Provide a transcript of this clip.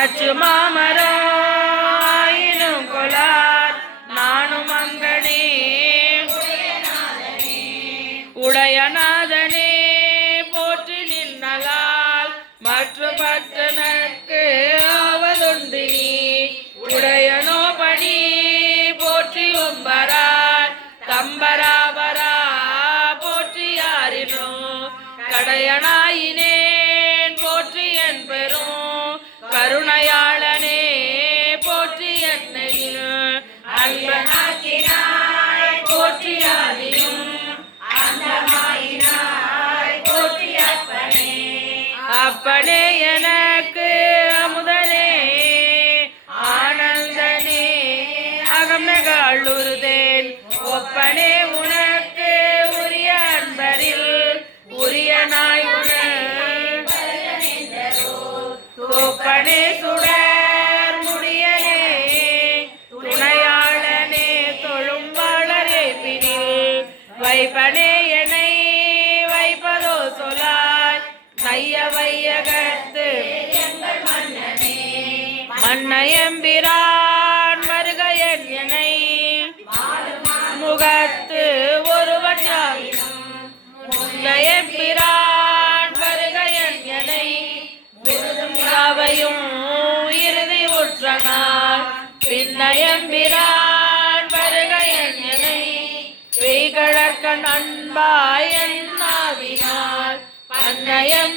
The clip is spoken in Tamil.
நச்சு மாமரம் ஆயினும் கொலார் நானும் அங்கனே உடையநாதனே போற்றி நின்னலால் மற்ற பற்றனக்கு ஆவதுண்டு நீ உடையனோ பணி போற்றி உம்பரார் தம்பராபரா போற்றி யாரினோ கடையனாயினேன் போற்றி என் பெரும் கருணையாளனே போற்றி என்னையில் அன்பனாக்கினாய் போற்றி ஆதியும் அப்பனே எனக்கு அமுதனே ஆனந்தனே அகமகாளுருதேன் ஒப்பனே உனக்கு உரிய அன்பரில் உரிய நாய் தோப்பனே சுடர் முடியனே துணையாளனே தொழும்பாளரே பினில் வைப்பனே என்னை வைப்பதோ சொலாய் நைய வையகத்து மன்னையம்பிரான் வருகையன் என்னை முகத்து ஒருவன் முந்தையம்பிரான் வருகையன் என்னை அவையும் இறுதி உற்றனார் பின்னையம்பிரான் வருகையன் என்னை பெய்கழற்கண் அன்பாய் என்னாவினார் அன்னையம்